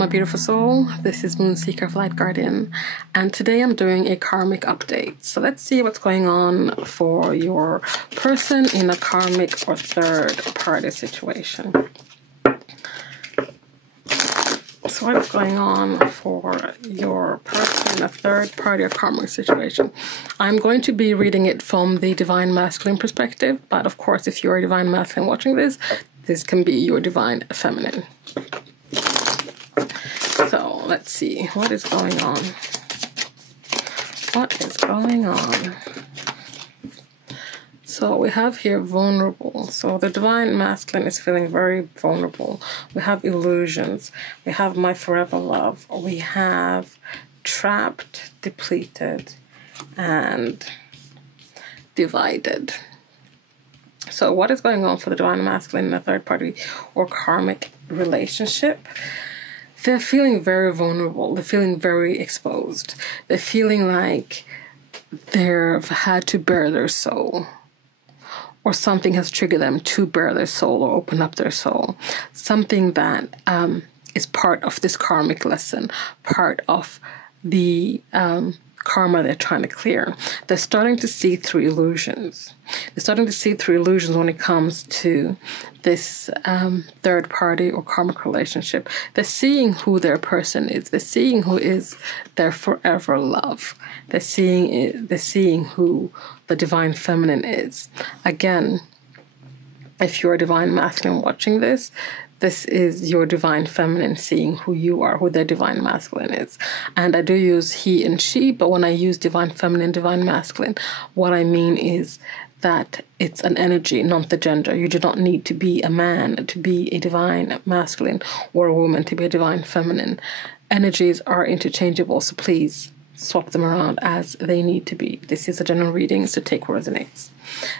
my beautiful soul. This is Moonseeker of Light Guardian, and today I'm doing a karmic update. So let's see what's going on for your person in a karmic or third party situation. So what is going on for your person in a third party or karmic situation? I'm going to be reading it from the divine masculine perspective, but of course if you're a divine masculine watching this, this can be your divine feminine. So let's see what is going on. What is going on? So we have here vulnerable. So the divine masculine is feeling very vulnerable. We have illusions. We have my forever love. We have trapped, depleted, and divided. So what is going on for the divine masculine in a third party or karmic relationship? They're feeling very vulnerable. They're feeling very exposed. They're feeling like they've had to bare their soul, or something has triggered them to bare their soul or open up their soul. Something that is part of this karmic lesson, part of the karma they're trying to clear. They're starting to see through illusions. They're starting to see through illusions when it comes to this third party or karmic relationship. They're seeing who their person is. They're seeing who is their forever love. They're seeing who the divine feminine is. Again, if you're a divine masculine watching this, this is your divine feminine seeing who you are, who their divine masculine is. And I do use he and she, but when I use divine feminine, divine masculine, what I mean is that it's an energy, not the gender. You do not need to be a man to be a divine masculine or a woman to be a divine feminine. Energies are interchangeable, so please swap them around as they need to be. This is a general reading, so take what resonates.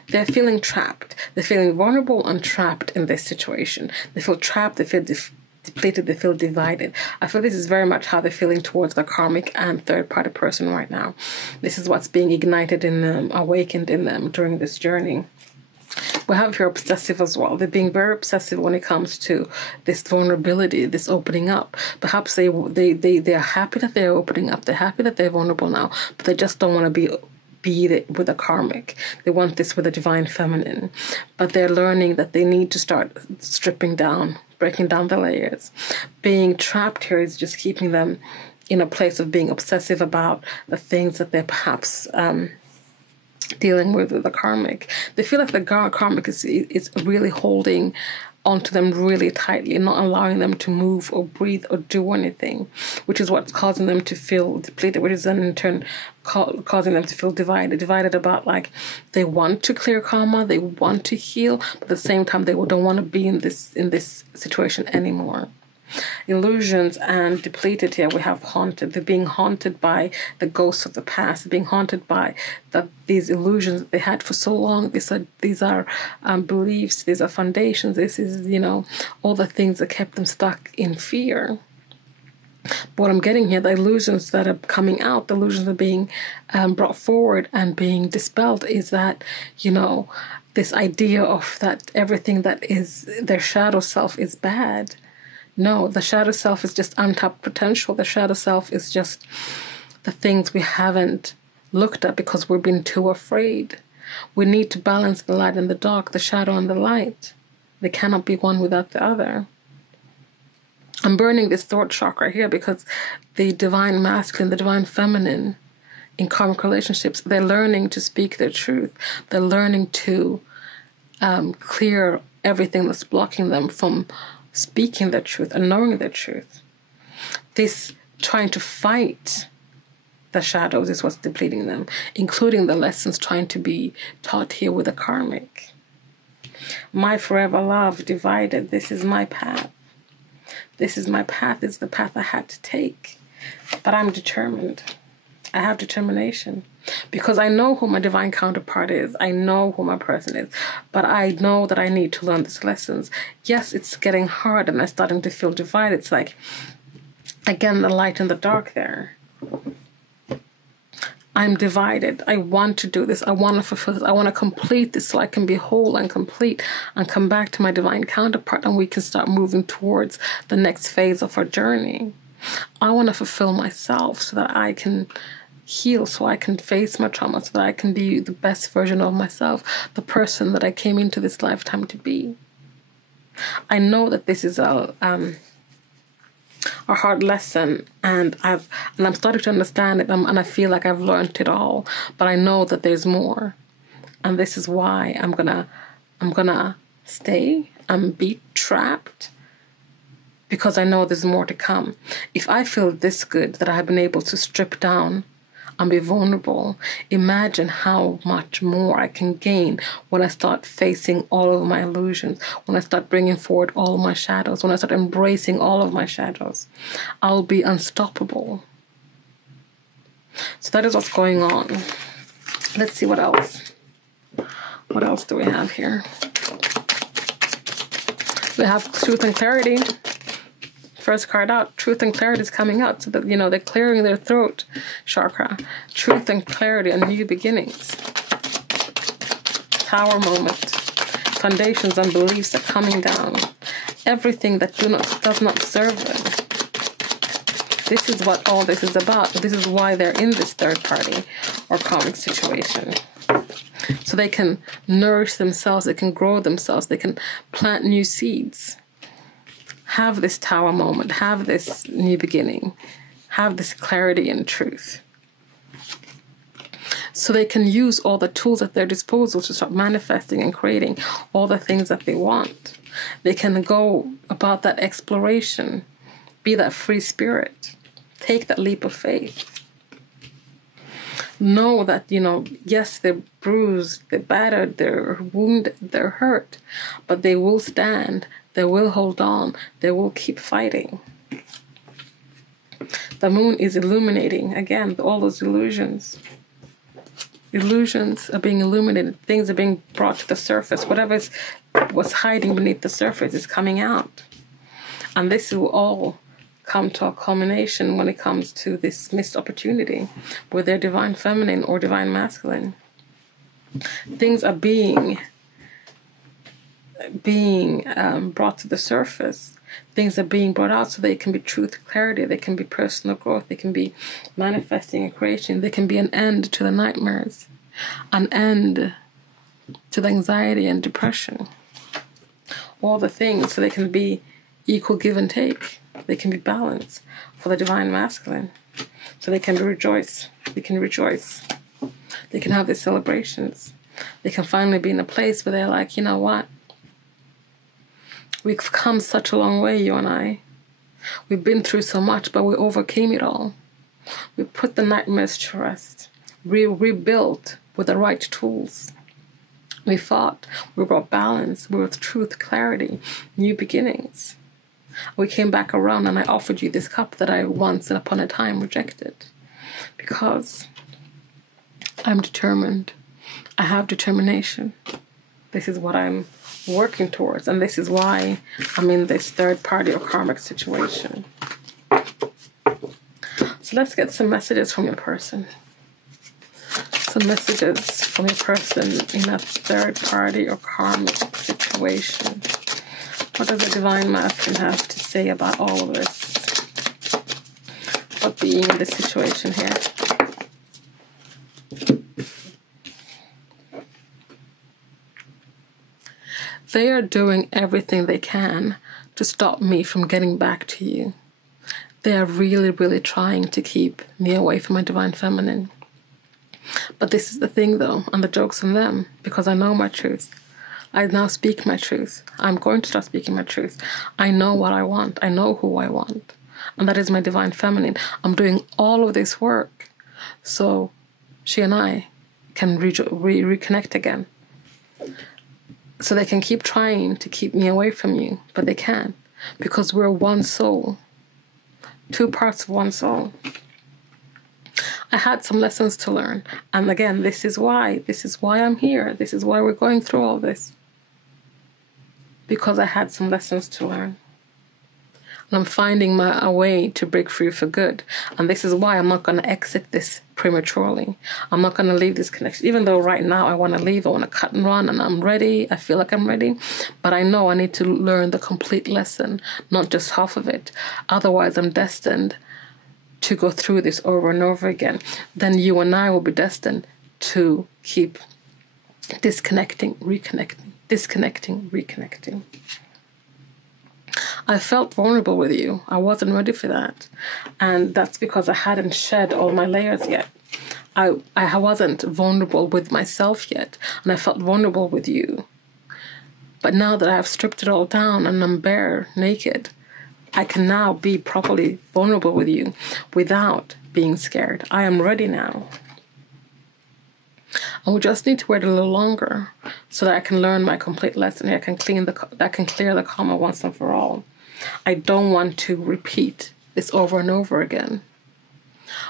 They're feeling trapped. They're feeling vulnerable and trapped in this situation. They feel trapped, they feel depleted, they feel divided. I feel this is very much how they're feeling towards the karmic and third-party person right now. This is what's being ignited in them, awakened in them during this journey. We have here obsessive as well. They're being very obsessive when it comes to this vulnerability, this opening up. Perhaps they're happy that they're opening up. They're happy that they're vulnerable now, but they just don't want to be with a karmic. They want this with a divine feminine. But they're learning that they need to start stripping down, breaking down the layers. Being trapped here is just keeping them in a place of being obsessive about the things that they're perhaps dealing with the karmic. They feel like the karmic is really holding onto them really tightly, not allowing them to move or breathe or do anything, which is what's causing them to feel depleted, which is then in turn causing them to feel divided about, like, they want to clear karma, they want to heal, but at the same time they don't want to be in this situation anymore. Illusions and depleted here. We have haunted. They're being haunted by the ghosts of the past. They're being haunted by these illusions that they had for so long. These are beliefs. These are foundations. This is, all the things that kept them stuck in fear. But what I'm getting here, the illusions that are coming out, the illusions that are being brought forward and being dispelled, is that, this idea of that everything that is their shadow self is bad. No, the shadow self is just untapped potential. The shadow self is just the things we haven't looked at because we've been too afraid. We need to balance the light and the dark, the shadow and the light. They cannot be one without the other. I'm burning this throat chakra here because the divine masculine, the divine feminine in karmic relationships, they're learning to speak their truth. They're learning to clear everything that's blocking them from speaking the truth and knowing the truth. This trying to fight the shadows is what's depleting them, including the lessons trying to be taught here with the karmic. My forever love divided. This is my path. This is my path. This is the path I had to take. But I'm determined. I have determination. Because I know who my divine counterpart is. I know who my person is. But I know that I need to learn these lessons. Yes, it's getting hard and I'm starting to feel divided. It's like, again, the light and the dark there. I'm divided. I want to do this. I want to fulfill this. I want to complete this so I can be whole and complete and come back to my divine counterpart, and we can start moving towards the next phase of our journey. I want to fulfill myself so that I can heal, so I can face my trauma, so that I can be the best version of myself, the person that I came into this lifetime to be. I know that this is a hard lesson, and I'm starting to understand it, and I feel like I've learned it all, but I know that there's more, and this is why I'm gonna stay and be trapped, because I know there's more to come. If I feel this good that I have been able to strip down and be vulnerable, imagine how much more I can gain when I start facing all of my illusions, when I start bringing forward all of my shadows, when I start embracing all of my shadows. I'll be unstoppable. So that is what's going on. Let's see what else. What else do we have here? We have truth and clarity. First card out, truth and clarity is coming out, so that, you know, they're clearing their throat chakra. Truth and clarity and new beginnings. Tower moment. Foundations and beliefs are coming down. Everything that does not serve them. This is what all this is about. This is why they're in this third party or karmic situation. So they can nourish themselves, they can grow themselves, they can plant new seeds. Have this tower moment, have this new beginning, have this clarity and truth. So they can use all the tools at their disposal to start manifesting and creating all the things that they want. They can go about that exploration, be that free spirit, take that leap of faith. Know that, you know, yes, they're bruised, they're battered, they're wounded, they're hurt, but they will stand. They will hold on. They will keep fighting. The moon is illuminating, again, all those illusions. Illusions are being illuminated. Things are being brought to the surface. What's hiding beneath the surface is coming out. And this will all come to a culmination when it comes to this missed opportunity with their divine feminine or divine masculine. Things are being brought to the surface. Things are being brought out so they can be truth, clarity, they can be personal growth, they can be manifesting and creation, they can be an end to the nightmares, an end to the anxiety and depression. All the things, so they can be equal give and take. They can be balanced for the divine masculine. So they can rejoice. They can rejoice. They can have their celebrations. They can finally be in a place where they're like, you know what? We've come such a long way, you and I. We've been through so much, but we overcame it all. We put the nightmares to rest. We rebuilt with the right tools. We fought. We brought balance. We brought truth, clarity, new beginnings. We came back around and I offered you this cup that I once upon a time rejected. Because I'm determined. I have determination. This is what I'm working towards, and this is why I'm in this third party or karmic situation. So let's get some messages from your person. Some messages from your person in a third party or karmic situation. What does the divine masculine have to say about all of this? About being in this situation here? They are doing everything they can to stop me from getting back to you. They are really, really trying to keep me away from my divine feminine. But this is the thing, though, and the joke's on them, because I know my truth. I now speak my truth. I'm going to start speaking my truth. I know what I want. I know who I want. And that is my divine feminine. I'm doing all of this work so she and I can reconnect again. So they can keep trying to keep me away from you, but they can't, because we're one soul, two parts of one soul. I had some lessons to learn, and again, this is why I'm here. This is why we're going through all this, because I had some lessons to learn. And I'm finding a way to break free for good. And this is why I'm not going to exit this prematurely. I'm not going to leave this connection. Even though right now I want to leave, I want to cut and run, and I'm ready. I feel like I'm ready. But I know I need to learn the complete lesson, not just half of it. Otherwise, I'm destined to go through this over and over again. Then you and I will be destined to keep disconnecting, reconnecting, disconnecting, reconnecting. I felt vulnerable with you. I wasn't ready for that. And that's because I hadn't shed all my layers yet. I wasn't vulnerable with myself yet. And I felt vulnerable with you. But now that I have stripped it all down and I'm bare, naked, I can now be properly vulnerable with you without being scared. I am ready now. And we just need to wait a little longer so that I can learn my complete lesson. I can clear the karma once and for all. I don't want to repeat this over and over again.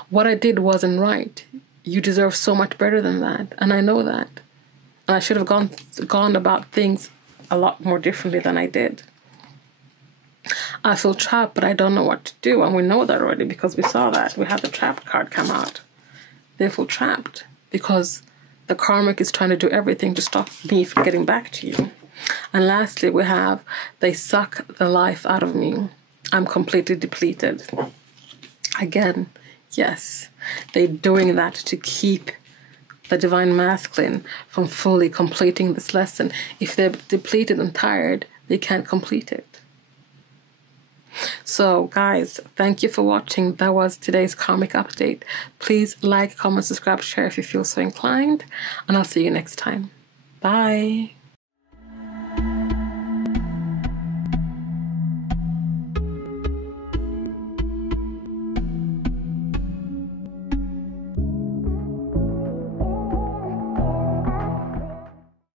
What I did wasn't right. You deserve so much better than that, and I know that. And I should have gone about things a lot more differently than I did. I feel trapped, but I don't know what to do, and we know that already because we saw that. We had the trapped card come out. They feel trapped because the karmic is trying to do everything to stop me from getting back to you. And lastly, we have, they suck the life out of me. I'm completely depleted. Again, yes, they're doing that to keep the divine masculine from fully completing this lesson. If they're depleted and tired, they can't complete it. So guys, thank you for watching. That was today's karmic update. Please like, comment, subscribe, share if you feel so inclined, and I'll see you next time. Bye.